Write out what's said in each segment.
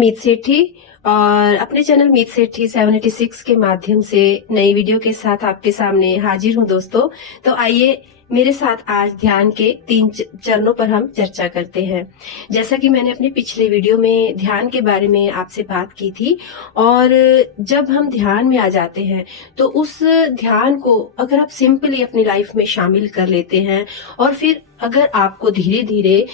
मीत सेठी और अपने चैनल मीत सेठी 786 के माध्यम से नई वीडियो के साथ आपके सामने हाजिर हूं दोस्तों। तो आइए मेरे साथ आज ध्यान के 3 चरणों पर हम चर्चा करते हैं। जैसा कि मैंने अपने पिछले वीडियो में ध्यान के बारे में आपसे बात की थी, और जब हम ध्यान में आ जाते हैं तो उस ध्यान को अगर आप सिंपली अपनी लाइफ में शामिल कर लेते हैं और फिर अगर आपको धीरे धीरे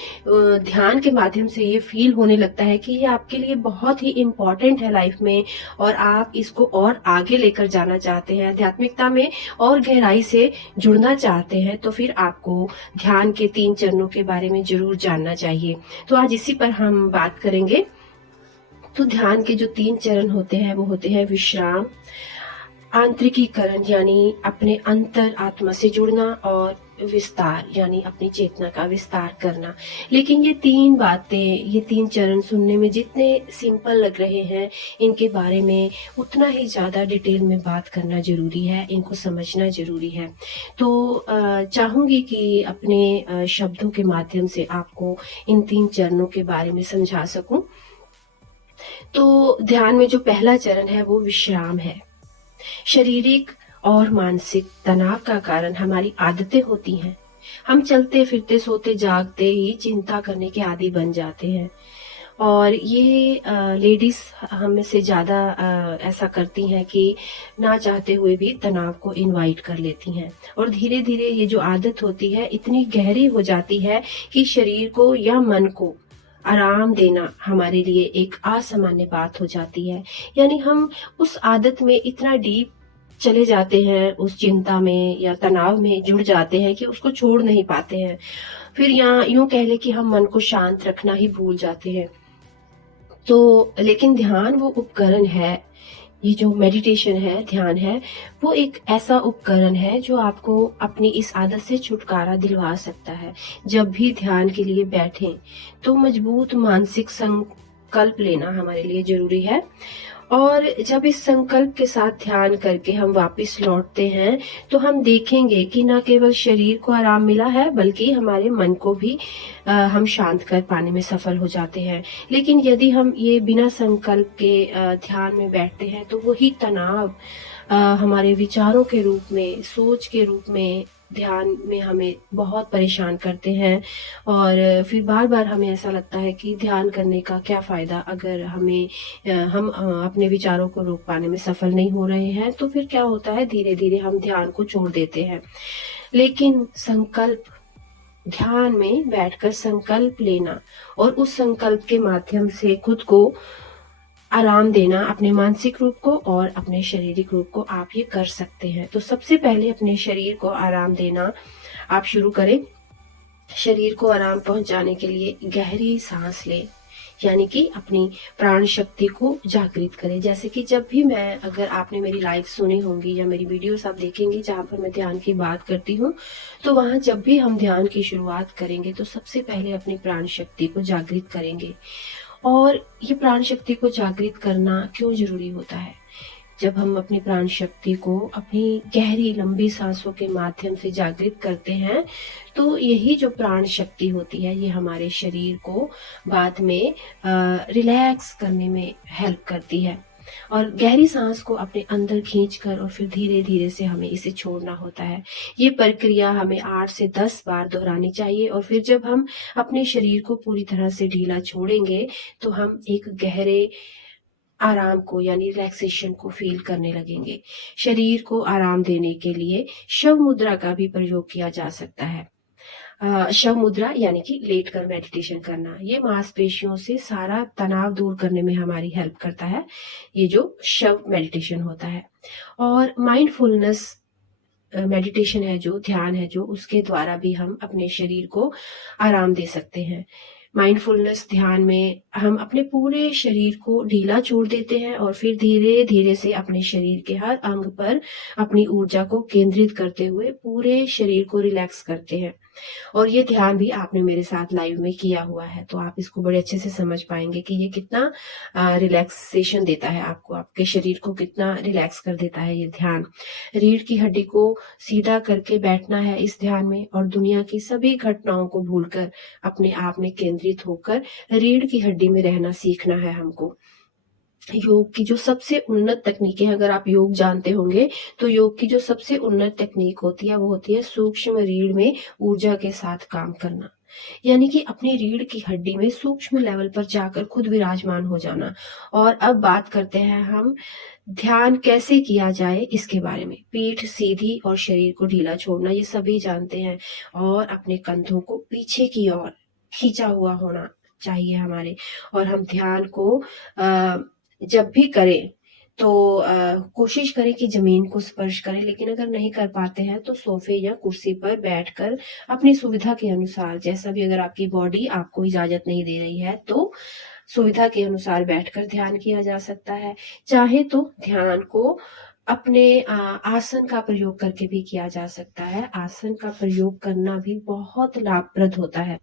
ध्यान के माध्यम से ये फील होने लगता है कि ये आपके लिए बहुत ही इम्पोर्टेंट है लाइफ में, और आप इसको और आगे लेकर जाना चाहते हैं, आध्यात्मिकता में और गहराई से जुड़ना चाहते हैं, तो फिर आपको ध्यान के 3 चरणों के बारे में जरूर जानना चाहिए। तो आज इसी पर हम बात करेंगे। तो ध्यान के जो 3 चरण होते हैं वो होते हैं विश्राम, आंतरिकीकरण यानी अपने अंतर आत्मा से जुड़ना, और विस्तार यानी अपनी चेतना का विस्तार करना। लेकिन ये 3 बातें, ये 3 चरण सुनने में जितने सिंपल लग रहे हैं, इनके बारे में उतना ही ज्यादा डिटेल में बात करना जरूरी है, इनको समझना जरूरी है। तो चाहूंगी कि अपने शब्दों के माध्यम से आपको इन 3 चरणों के बारे में समझा सकूं। तो ध्यान में जो पहला चरण है वो विश्राम है। शारीरिक और मानसिक तनाव का कारण हमारी आदतें होती हैं। हम चलते फिरते सोते जागते ही चिंता करने के आदी बन जाते हैं, और ये लेडीज हम से ज्यादा ऐसा करती हैं कि ना चाहते हुए भी तनाव को इनवाइट कर लेती हैं, और धीरे धीरे ये जो आदत होती है इतनी गहरी हो जाती है कि शरीर को या मन को आराम देना हमारे लिए एक असामान्य बात हो जाती है। यानी हम उस आदत में इतना डीप चले जाते हैं, उस चिंता में या तनाव में जुड़ जाते हैं कि उसको छोड़ नहीं पाते हैं। फिर यहाँ यूं कह ले कि हम मन को शांत रखना ही भूल जाते हैं। तो लेकिन ध्यान वो उपकरण है, ये जो मेडिटेशन है, ध्यान है, वो एक ऐसा उपकरण है जो आपको अपनी इस आदत से छुटकारा दिलवा सकता है। जब भी ध्यान के लिए बैठें तो मजबूत मानसिक संकल्प लेना हमारे लिए जरूरी है, और जब इस संकल्प के साथ ध्यान करके हम वापस लौटते हैं तो हम देखेंगे कि न केवल शरीर को आराम मिला है बल्कि हमारे मन को भी हम शांत कर पाने में सफल हो जाते हैं। लेकिन यदि हम ये बिना संकल्प के ध्यान में बैठते हैं तो वही तनाव हमारे विचारों के रूप में, सोच के रूप में ध्यान में हमें बहुत परेशान करते हैं, और फिर बार बार हमें ऐसा लगता है कि ध्यान करने का क्या फायदा अगर हम अपने विचारों को रोक पाने में सफल नहीं हो रहे हैं। तो फिर क्या होता है, धीरे धीरे हम ध्यान को छोड़ देते हैं। लेकिन संकल्प, ध्यान में बैठकर संकल्प लेना और उस संकल्प के माध्यम से खुद को आराम देना, अपने मानसिक रूप को और अपने शारीरिक रूप को, आप ये कर सकते हैं। तो सबसे पहले अपने शरीर को आराम देना आप शुरू करें। शरीर को आराम पहुंचाने के लिए गहरी सांस लें, यानी कि अपनी प्राण शक्ति को जागृत करें। जैसे कि जब भी मैं, अगर आपने मेरी लाइव सुनी होंगी या मेरी वीडियोस आप देखेंगे जहां पर मैं ध्यान की बात करती हूँ, तो वहां जब भी हम ध्यान की शुरुआत करेंगे तो सबसे पहले अपनी प्राण शक्ति को जागृत करेंगे। और ये प्राण शक्ति को जागृत करना क्यों जरूरी होता है? जब हम अपनी प्राण शक्ति को अपनी गहरी लंबी सांसों के माध्यम से जागृत करते हैं तो यही जो प्राण शक्ति होती है ये हमारे शरीर को बाद में रिलैक्स करने में हेल्प करती है, और गहरी सांस को अपने अंदर खींचकर और फिर धीरे धीरे से हमें इसे छोड़ना होता है। ये प्रक्रिया हमें 8 से 10 बार दोहरानी चाहिए, और फिर जब हम अपने शरीर को पूरी तरह से ढीला छोड़ेंगे तो हम एक गहरे आराम को यानी रिलैक्सेशन को फील करने लगेंगे। शरीर को आराम देने के लिए शव मुद्रा का भी प्रयोग किया जा सकता है। शव मुद्रा यानी कि लेट कर मेडिटेशन करना, ये मांसपेशियों से सारा तनाव दूर करने में हमारी हेल्प करता है, ये जो शव मेडिटेशन होता है। और माइंडफुलनेस मेडिटेशन है, जो ध्यान है, जो उसके द्वारा भी हम अपने शरीर को आराम दे सकते हैं। माइंडफुलनेस ध्यान में हम अपने पूरे शरीर को ढीला छोड़ देते हैं और फिर धीरे धीरे से अपने शरीर के हर अंग पर अपनी ऊर्जा को केंद्रित करते हुए पूरे शरीर को रिलैक्स करते हैं। और ये ध्यान भी आपने मेरे साथ लाइव में किया हुआ है, तो आप इसको बड़े अच्छे से समझ पाएंगे कि ये कितना रिलैक्सेशन देता है आपको, आपके शरीर को कितना रिलैक्स कर देता है ये ध्यान। रीढ़ की हड्डी को सीधा करके बैठना है इस ध्यान में, और दुनिया की सभी घटनाओं को भूलकर अपने आप में केंद्रित होकर रीढ़ की हड्डी में रहना सीखना है हमको। योग की जो सबसे उन्नत तकनीकें, अगर आप योग जानते होंगे तो योग की जो सबसे उन्नत तकनीक होती है वो होती है सूक्ष्म रीढ़ में ऊर्जा के साथ काम करना, यानी कि अपनी रीढ़ की हड्डी में सूक्ष्म लेवल पर जाकर खुद विराजमान हो जाना। और अब बात करते हैं हम ध्यान कैसे किया जाए इसके बारे में। पीठ सीधी और शरीर को ढीला छोड़ना, ये सभी जानते हैं, और अपने कंधों को पीछे की ओर खींचा हुआ होना चाहिए हमारे। और हम ध्यान को जब भी करें तो कोशिश करें कि जमीन को स्पर्श करें, लेकिन अगर नहीं कर पाते हैं तो सोफे या कुर्सी पर बैठकर अपनी सुविधा के अनुसार, जैसा भी, अगर आपकी बॉडी आपको इजाजत नहीं दे रही है तो सुविधा के अनुसार बैठकर ध्यान किया जा सकता है। चाहे तो ध्यान को अपने आसन का प्रयोग करके भी किया जा सकता है। आसन का प्रयोग करना भी बहुत लाभप्रद होता है।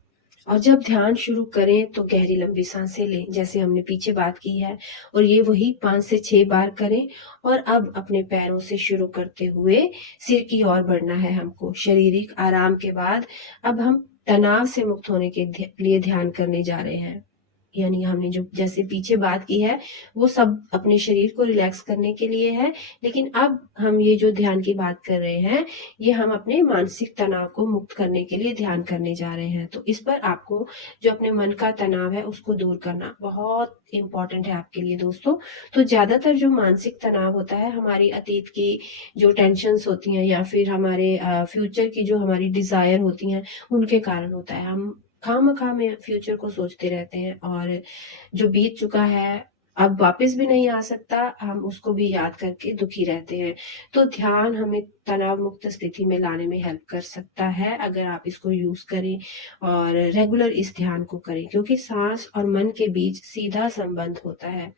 और जब ध्यान शुरू करें तो गहरी लंबी सांसें लें, जैसे हमने पीछे बात की है, और ये वही 5 से 6 बार करें। और अब अपने पैरों से शुरू करते हुए सिर की ओर बढ़ना है हमको। शारीरिक आराम के बाद अब हम तनाव से मुक्त होने के लिए ध्यान करने जा रहे हैं। यानी हमने जो जैसे पीछे बात की है वो सब अपने शरीर को रिलैक्स करने के लिए है, लेकिन अब हम ये जो ध्यान की बात कर रहे हैं ये हम अपने मानसिक तनाव को मुक्त करने के लिए ध्यान करने जा रहे हैं। तो इस पर आपको जो अपने मन का तनाव है उसको दूर करना बहुत इंपॉर्टेंट है आपके लिए दोस्तों। तो ज्यादातर जो मानसिक तनाव होता है हमारी अतीत की जो टेंशन्स होती हैं या फिर हमारे फ्यूचर की जो हमारी डिजायर होती हैं उनके कारण होता है। हम खामखा में फ्यूचर को सोचते रहते हैं, और जो बीत चुका है अब वापस भी नहीं आ सकता, हम उसको भी याद करके दुखी रहते हैं। तो ध्यान हमें तनाव मुक्त स्थिति में लाने में हेल्प कर सकता है अगर आप इसको यूज करें और रेगुलर इस ध्यान को करें, क्योंकि सांस और मन के बीच सीधा संबंध होता है,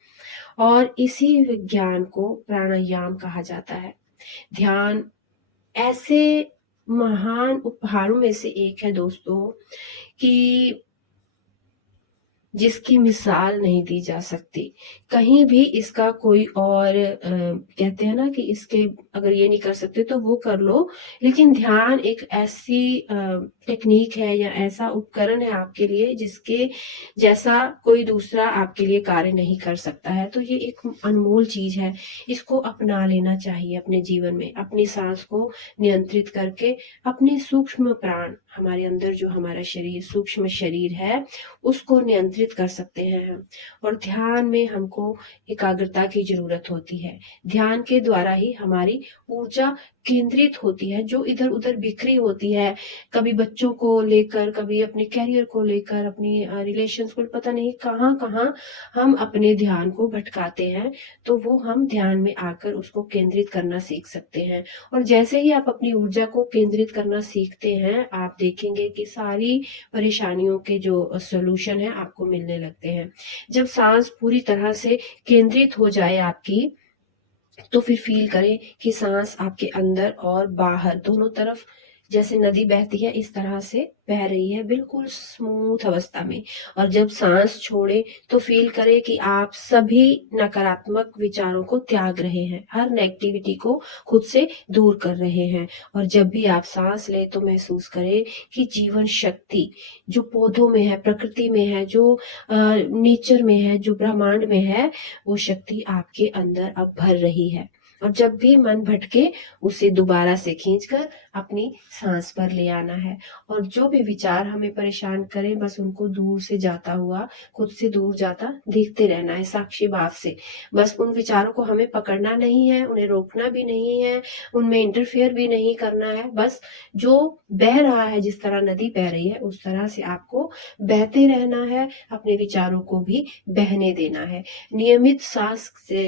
और इसी विज्ञान को प्राणायाम कहा जाता है। ध्यान ऐसे महान उपहारों में से एक है दोस्तों कि जिसकी मिसाल नहीं दी जा सकती। कहीं भी इसका कोई और कहते हैं ना कि इसके अगर ये नहीं कर सकते तो वो कर लो, लेकिन ध्यान एक ऐसी टेक्निक है या ऐसा उपकरण है आपके लिए जिसके जैसा कोई दूसरा आपके लिए कार्य नहीं कर सकता है। तो ये एक अनमोल चीज है, इसको अपना लेना चाहिए अपने जीवन में। अपनी सांस को नियंत्रित करके अपने सूक्ष्म प्राण, हमारे अंदर जो हमारा शरीर सूक्ष्म शरीर है उसको नियंत्रित कर सकते हैं हम। और ध्यान में हमको एकाग्रता की जरूरत होती है। ध्यान के द्वारा ही हमारी ऊर्जा केंद्रित होती है जो इधर उधर बिखरी होती है, कभी बच्चों को लेकर, कभी अपने कैरियर को लेकर, अपनी रिलेशंस को, पता नहीं कहाँ कहाँ हम अपने ध्यान को भटकाते हैं। तो वो हम ध्यान में आकर उसको केंद्रित करना सीख सकते हैं। और जैसे ही आप अपनी ऊर्जा को केंद्रित करना सीखते हैं आप देखेंगे कि सारी परेशानियों के जो सॉल्यूशन है आपको मिलने लगते हैं। जब सांस पूरी तरह से केंद्रित हो जाए आपकी, तो फिर फील करें कि सांस आपके अंदर और बाहर दोनों तरफ जैसे नदी बहती है इस तरह से बह रही है, बिल्कुल स्मूथ अवस्था में। और जब सांस छोड़े तो फील करें कि आप सभी नकारात्मक विचारों को त्याग रहे हैं, हर नेगेटिविटी को खुद से दूर कर रहे हैं। और जब भी आप सांस लें तो महसूस करें कि जीवन शक्ति जो पौधों में है, प्रकृति में है, जो नेचर में है, जो ब्रह्मांड में है, वो शक्ति आपके अंदर अब भर रही है। और जब भी मन भटके उसे दोबारा से खींचकर अपनी सांस पर ले आना है। और जो भी विचार हमें परेशान करें बस उनको दूर से जाता हुआ, खुद से दूर जाता देखते रहना है साक्षी भाव से। बस उन विचारों को हमें पकड़ना नहीं है, उन्हें रोकना भी नहीं है, उनमें इंटरफेयर भी नहीं करना है। बस जो बह रहा है, जिस तरह नदी बह रही है उस तरह से आपको बहते रहना है, अपने विचारों को भी बहने देना है। नियमित सांस से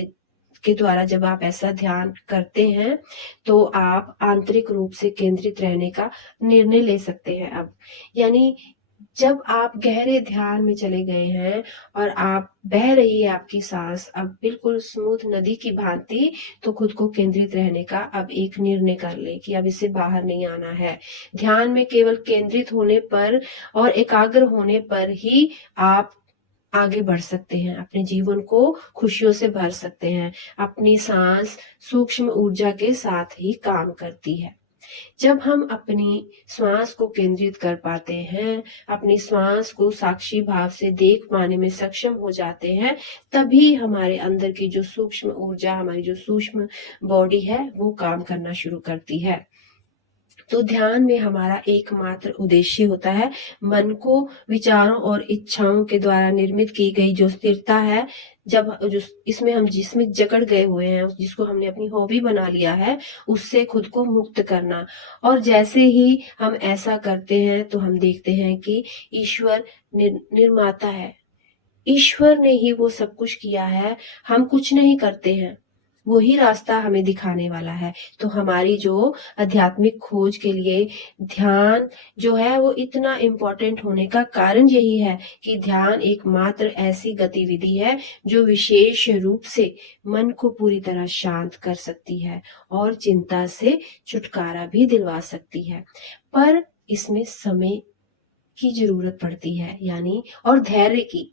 के द्वारा जब आप ऐसा ध्यान करते हैं तो आप आंतरिक रूप से केंद्रित रहने का निर्णय ले सकते हैं अब। यानी जब आप गहरे ध्यान में चले गए हैं और आप बह रही है आपकी सांस अब बिल्कुल स्मूथ नदी की भांति, तो खुद को केंद्रित रहने का अब एक निर्णय कर ले कि अब इससे बाहर नहीं आना है। ध्यान में केवल केंद्रित होने पर और एकाग्र होने पर ही आप आगे बढ़ सकते हैं, अपने जीवन को खुशियों से भर सकते हैं। अपनी सांस सूक्ष्म ऊर्जा के साथ ही काम करती है। जब हम अपनी श्वास को केंद्रित कर पाते हैं, अपनी श्वास को साक्षी भाव से देख पाने में सक्षम हो जाते हैं, तभी हमारे अंदर की जो सूक्ष्म ऊर्जा, हमारी जो सूक्ष्म बॉडी है, वो काम करना शुरू करती है। तो ध्यान में हमारा एकमात्र उद्देश्य होता है मन को विचारों और इच्छाओं के द्वारा निर्मित की गई जो स्थिरता है, जब जो इसमें हम जिसमें जकड़ गए हुए हैं, जिसको हमने अपनी हॉबी बना लिया है, उससे खुद को मुक्त करना। और जैसे ही हम ऐसा करते हैं तो हम देखते हैं कि ईश्वर निर्माता है, ईश्वर ने ही वो सब कुछ किया है, हम कुछ नहीं करते हैं, वही रास्ता हमें दिखाने वाला है। तो हमारी जो आध्यात्मिक खोज के लिए ध्यान जो है वो इतना इम्पोर्टेंट होने का कारण यही है कि ध्यान एकमात्र ऐसी गतिविधि है जो विशेष रूप से मन को पूरी तरह शांत कर सकती है और चिंता से छुटकारा भी दिलवा सकती है। पर इसमें समय की जरूरत पड़ती है, यानी और धैर्य की।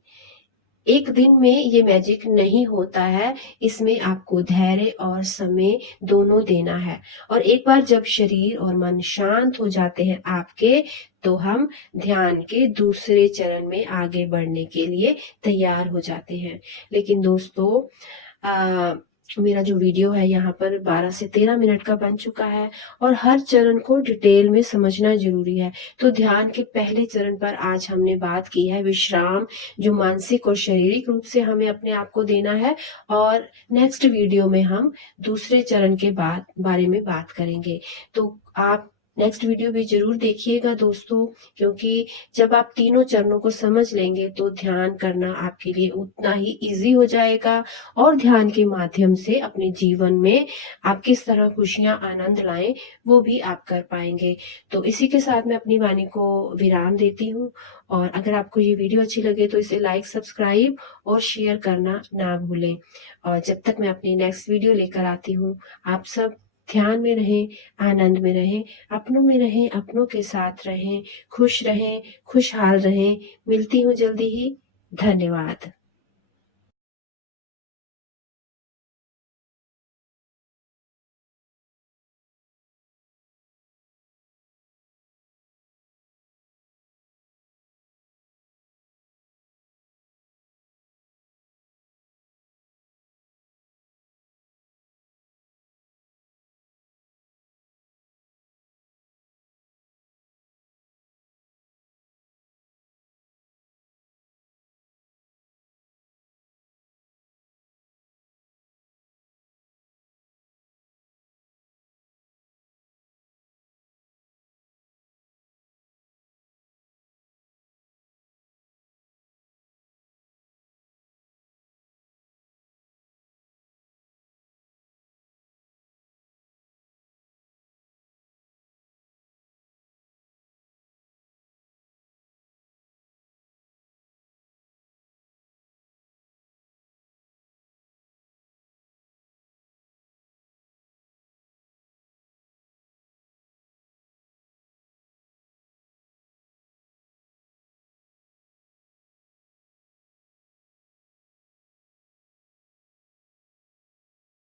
एक दिन में ये मैजिक नहीं होता है, इसमें आपको धैर्य और समय दोनों देना है। और एक बार जब शरीर और मन शांत हो जाते हैं आपके, तो हम ध्यान के दूसरे चरण में आगे बढ़ने के लिए तैयार हो जाते हैं। लेकिन दोस्तों, मेरा जो वीडियो है यहाँ पर 12 से 13 मिनट का बन चुका है और हर चरण को डिटेल में समझना जरूरी है। तो ध्यान के पहले चरण पर आज हमने बात की है विश्राम, जो मानसिक और शारीरिक रूप से हमें अपने आप को देना है। और नेक्स्ट वीडियो में हम दूसरे चरण के बारे में बात करेंगे। तो आप नेक्स्ट वीडियो भी जरूर देखिएगा दोस्तों, क्योंकि जब आप तीनों चरणों को समझ लेंगे तो ध्यान करना आपके लिए उतना ही इजी हो जाएगा और ध्यान के माध्यम से अपने जीवन में आप किस तरह खुशियां आनंद लाएं वो भी आप कर पाएंगे। तो इसी के साथ मैं अपनी वाणी को विराम देती हूँ। और अगर आपको ये वीडियो अच्छी लगे तो इसे लाइक, सब्सक्राइब और शेयर करना ना भूलें। और जब तक मैं अपनी नेक्स्ट वीडियो लेकर आती हूँ, आप सब ध्यान में रहें, आनंद में रहें, अपनों में रहें, अपनों के साथ रहें, खुश रहें, खुशहाल रहें। मिलती हूँ जल्दी ही। धन्यवाद।